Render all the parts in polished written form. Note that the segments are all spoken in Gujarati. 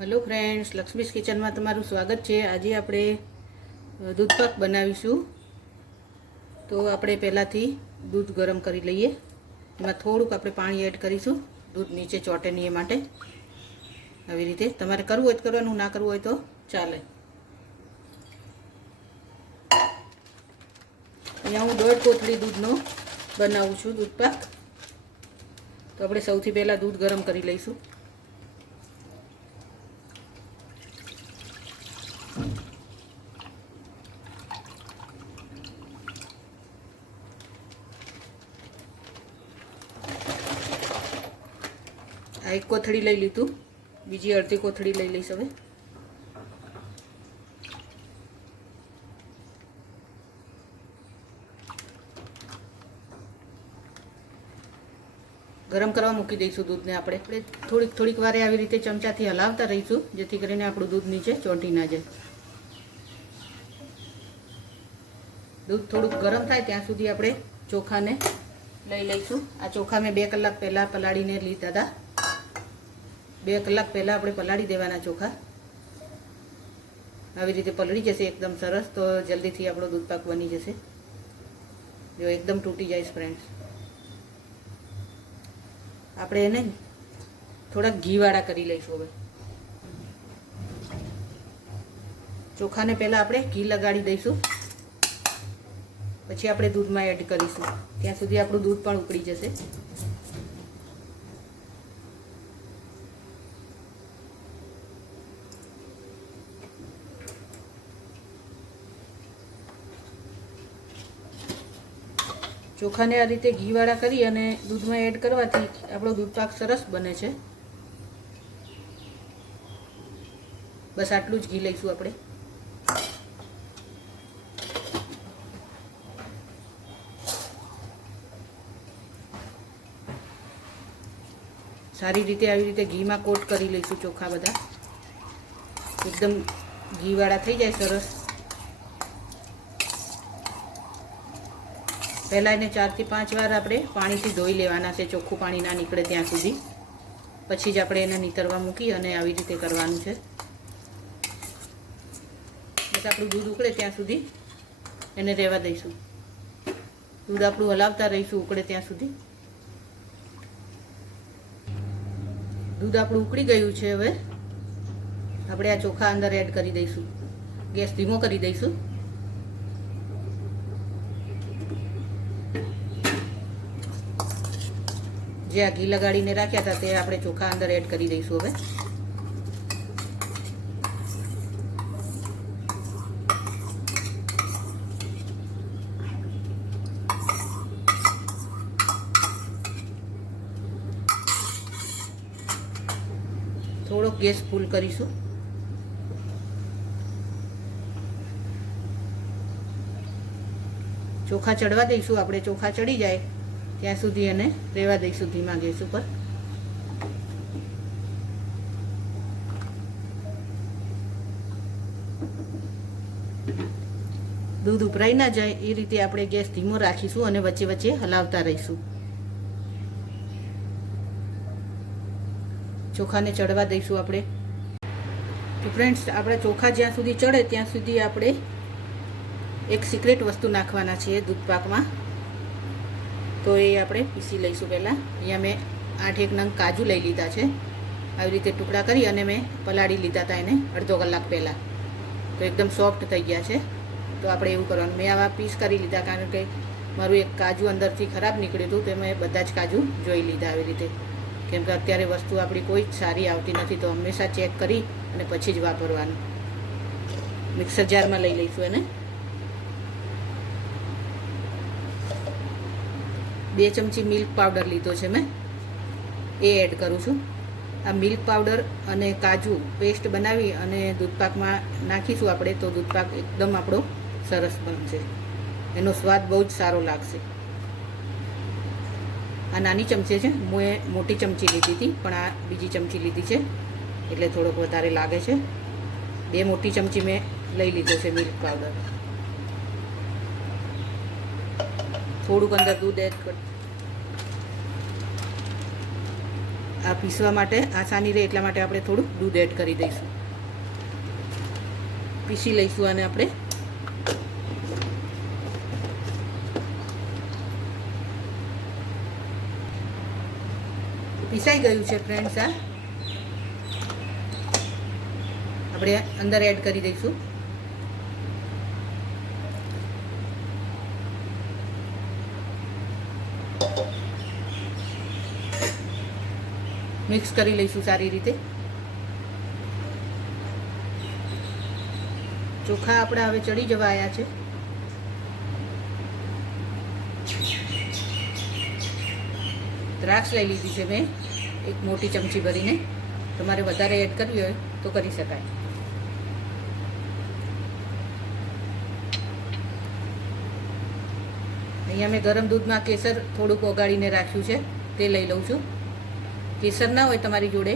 हेलो फ्रेंड्स, लक्ष्मीज किचन में तमारुं स्वागत है। आज आपणे दूधपाक बनावीशुं। तो आपणे पहेलाथी दूध गरम करी लईए। एमां थोड़ुंक आपणे पाणी एड करीशुं, दूध नीचे ચોટે नहीं ए माटे। આવી રીતે તમારે કરવું હોય તો કરવાનું, ના કરવું હોય તો ચાલે। અહીંયા હું 1.5 કોથળી दूधનો બનાવું છું दूधपाक। तो આપણે સૌથી પહેલા दूध गरम કરી લઈશું। आ एक कोथળી લઈ લીધું, બીજી અડધી કોથળી લઈ લઈશ। હવે ગરમ કરવા મૂકી દઈશું दूधને। આપણે થોડીક વારે આવી રીતે ચમચાથી હલાવતા રહીશું, જેથી કરીને આપણું दूध નીચે ચોંટી ના જાય। दूध થોડુંક ગરમ થાય ત્યાં સુધી આપણે ચોખાને લઈ લઈશું। આ ચોખા મેં 2 કલાક પહેલા પલાળીને લીધા હતા। 2 કલાક પહેલા આપણે પલાળી દેવાના ચોખા। આવી રીતે પલળી જશે એકદમ સરસ, તો જલ્દીથી આપણો दूधपाक બની જશે। જો એકદમ તૂટી જાય ફ્રેન્ડ્સ। આપણે એને થોડા ઘીવાળા કરી લઈશું। હવે ચોખાને પહેલા આપણે ઘી લગાડી દઈશું, પછી આપણે दूधમાં એડ કરીશું। ત્યાં સુધી આપણું दूध પણ ઉકળી જશે। ચોખાને આ રીતે ઘીવાળા કરી અને दूधમાં એડ કરવાથી આપણો दूधपाक સરસ બને છે। બસ આટલું જ ઘી લઈશું આપણે। સારી રીતે આવી રીતે ઘીમાં કોટ કરી લઈશું ચોખા બધા, એકદમ ઘીવાળા થઈ જાય સરસ। પહેલાં એને 4 થી 5 વાર આપણે પાણીથી ધોઈ લેવાના છે, ચોખ્ખું પાણી ના નીકળે ત્યાં સુધી। પછી જ આપણે એને નીતરવા મૂકી અને આવી રીતે કરવાનું છે। બસ આપણું दूध ઉકળે ત્યાં સુધી એને રહેવા દઈશું। दूध આપણું હલાવતા રહીશું ઉકળે ત્યાં સુધી। दूध આપણું ઉકળી ગયું છે। હવે આપણે આ ચોખા અંદર એડ કરી દઈશું। ગેસ ધીમો કરી દઈશું। જે આ ઘી લગાડીને રાખ્યા હતા તે આપણે ચોખા અંદર એડ કરી દઈશું। હવે થોડોક ગેસ ફૂલ કરીશું। ચોખા ચડવા દઈશું આપણે। ચોખા ચડી જાય ત્યાં સુધી એને રહેવા દઈશું ધીમા ગેસ ઉપર। दूध ઉભરાઈ ના જાય એ રીતે આપણે ગેસ ધીમો રાખીશું અને વચ્ચે વચ્ચે હલાવતા રહીશું। ચોખાને ચડવા દઈશું આપણે। તો ફ્રેન્ડ્સ, આપણા ચોખા જ્યાં સુધી ચડે ત્યાં સુધી આપણે એક સિક્રેટ વસ્તુ નાખવાના છે दूधपाकમાં। તો એ આપણે પીસી લઈશું। પહેલાં અહીંયા મેં 8 નંગ કાજુ લઈ લીધા છે। આવી રીતે ટુકડા કરી અને મેં પલાળી લીધા હતા એને અડધો કલાક પહેલાં। તો એકદમ સોફ્ટ થઈ ગયા છે। તો આપણે એવું કરવાનું, મેં આવા પીસ કરી લીધા કારણ કે મારું એક કાજુ અંદરથી ખરાબ નીકળ્યું હતું, તો મેં બધા જ કાજુ જોઈ લીધા આવી રીતે। કેમ કે અત્યારે વસ્તુ આપણી કોઈ જ સારી આવતી નથી, તો હંમેશા ચેક કરી અને પછી જ વાપરવાનું। મિક્સર જારમાં લઈ લઈશું એને। 2 ચમચી મિલ્ક પાવડર લીધો છે મેં, એ એડ કરું છું। આ મિલ્ક પાવડર અને કાજુ પેસ્ટ બનાવી અને दूधपाकમાં નાખીશું આપણે, તો दूधपाक એકદમ આપણો સરસ બનશે। એનો સ્વાદ બહુ જ સારો લાગશે। આ નાની ચમચી છે, મેં મોટી ચમચી લીધી હતી પણ આ બીજી ચમચી લીધી છે એટલે થોડોક વધારે લાગે છે। 2 મોટી ચમચી મેં લઈ લીધો છે મિલ્ક પાવડર। થોડુંક અંદર દૂધ એડ કર, આ પીસવા માટે આસાની રહે એટલા માટે આપણે થોડું દૂધ એડ કરી દઈશું. પીસી લઈશું આને આપણે. પીસાઈ ગયું છે ફ્રેન્ડ્સ. આ આપણે અંદર એડ કરી દઈશું. મિક્સ કરી લઈશું સારી રીતે. ચોખા આપણા હવે ચડી જવા આવ્યા છે. દ્રાક્ષ લઈ લીધી છે મેં એક મોટી ચમચી ભરીને. તમારે વધારે એડ કરવી હોય તો કરી શકાય. અહીંયા મેં ગરમ દૂધમાં કેસર થોડુંક ઓગાળીને રાખ્યું છે, તે લઈ લઉં છું. કેસર ના હોય તમારી જોડે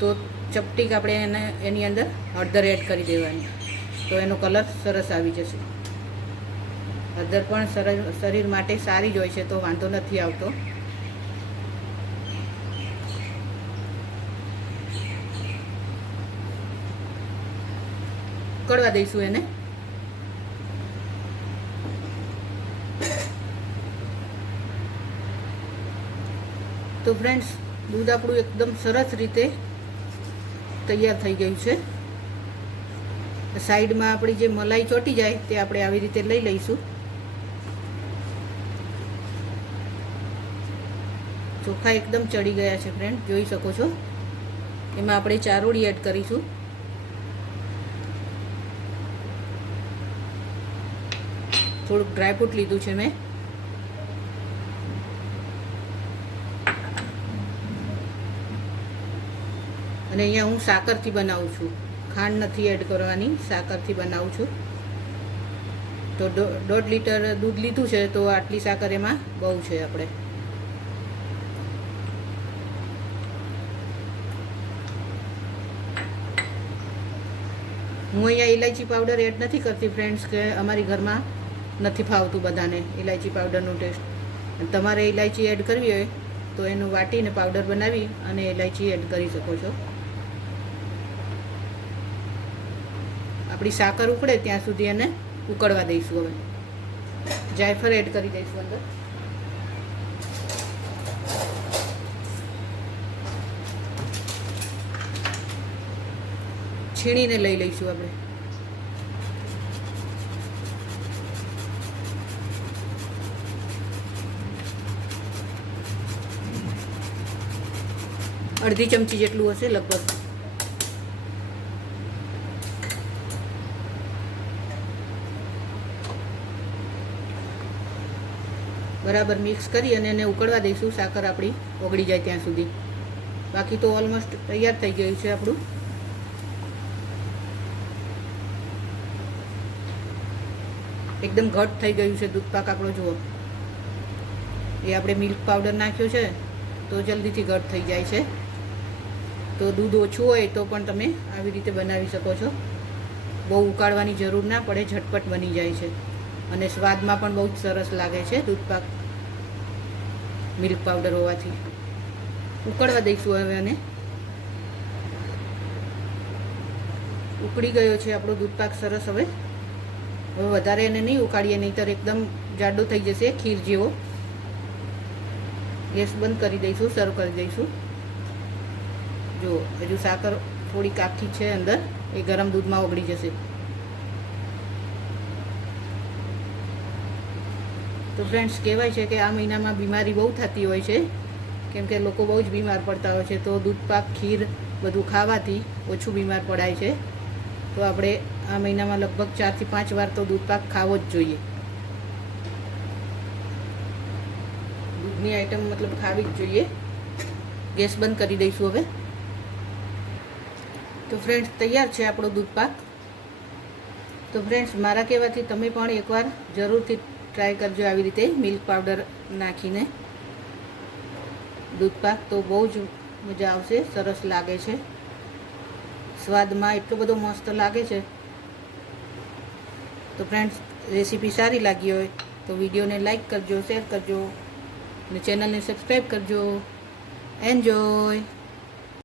તો ચપટીક આપણે એની અંદર હળદર એડ કરી દેવાની, તો એનો કલર સરસ આવી જશે. હળદર પણ શરીર માટે સારી જ હોય છે, તો વાંધો નથી આવતો. ઉકળવા દઈશું એને. તો ફ્રેન્ડ્સ, દૂધ આપણું એકદમ સરસ રીતે તૈયાર થઈ ગયું છે. સાઈડમાં આપણી જે મલાઈ ચોંટી જાય તે આપણે આવી રીતે લઈ લઈશું. ચોખા એકદમ ચડી ગયા છે ફ્રેન્ડ, જોઈ શકો છો. એમાં આપણે ચારોળી એડ કરીશું. થોડુંક ડ્રાયફ્રૂટ લીધું છે મેં. અને અહીંયા હું સાકરથી બનાવું છું, ખાંડ નથી એડ કરવાની, સાકરથી બનાવું છું. તો 1.5 લીટર દૂધ લીધું છે, તો આટલી સાકર એમાં બહુ છે. આપણે હું અહીંયા ઇલાયચી પાવડર એડ નથી કરતી ફ્રેન્ડ્સ, કે અમારી ઘરમાં નથી ફાવતું બધાને ઇલાયચી પાવડરનું ટેસ્ટ. તમારે ઇલાયચી એડ કરવી હોય તો એનું વાટીને પાવડર બનાવી અને ઇલાયચી એડ કરી શકો છો. આપણી સાકર ઉકળે ત્યાં સુધી એને ઉકળવા દઈશું. હવે જાયફળ એડ કરી દઈશું અંદર. છીણીને લઈ લઈશું આપણે. અડધી ચમચી જેટલું હશે લગભગ. બરાબર મિક્સ કરી અને એને ઉકળવા દઈશું, સાકર આપણી ઓગળી જાય ત્યાં સુધી. બાકી તો ઓલમોસ્ટ તૈયાર થઈ ગયું છે આપણું. એકદમ ઘટ થઈ ગયું છે દૂધપાક આપણો. જુઓ, એ આપણે મિલ્ક પાવડર નાખ્યો છે તો જલ્દીથી ઘટ થઈ જાય છે. તો દૂધ ઓછું હોય તો પણ તમે આવી રીતે બનાવી શકો છો. બહુ ઉકાળવાની જરૂર ના પડે, ઝટપટ બની જાય છે. અને સ્વાદમાં પણ બહુ જ સરસ લાગે છે દૂધપાક મિલ્ક પાવડર હોવાથી. ઉકળવા દઈશું હવે. અને ઉકળી ગયો છે આપણો દૂધપાક સરસ. હવે વધારે એને નહીં ઉકાળીએ, નહીંતર એકદમ જાડો થઈ જશે, ખીર જેવો. ગેસ બંધ કરી દઈશું, સર્વ કરી દઈશું. જો હજુ સાકર થોડીક આખી છે અંદર, એ ગરમ દૂધમાં ઓગળી જશે. તો ફ્રેન્ડ્સ, કહેવાય છે કે આ મહિનામાં બીમારી બહુ થતી હોય છે, કેમ કે લોકો બહુ જ બીમાર પડતા હોય છે. તો દૂધપાક, ખીર બધું ખાવાથી ઓછું બીમાર પડાય છે. તો આપણે આ મહિનામાં લગભગ 4 થી 5 વાર તો દૂધપાક ખાવો જ જોઈએ. દૂધની આઈટમ મતલબ ખાવી જ જોઈએ. ગેસ બંધ કરી દઈશું હવે. તો ફ્રેન્ડ્સ, તૈયાર છે આપણો દૂધપાક. તો ફ્રેન્ડ્સ, મારા કહેવાથી તમે પણ એકવાર જરૂરથી ટ્રાય કરજો આવી રીતે મિલ્ક પાવડર નાખીને દૂધપાક. તો બહુ જ મજા આવશે, સરસ લાગે છે. સ્વાદમાં એટલો બધો મસ્ત લાગે છે. તો ફ્રેન્ડ્સ, રેસીપી સારી લાગી હોય તો વિડીયોને લાઈક કરજો, શેર કરજો અને ચેનલને સબસ્ક્રાઈબ કરજો. એન્જોય.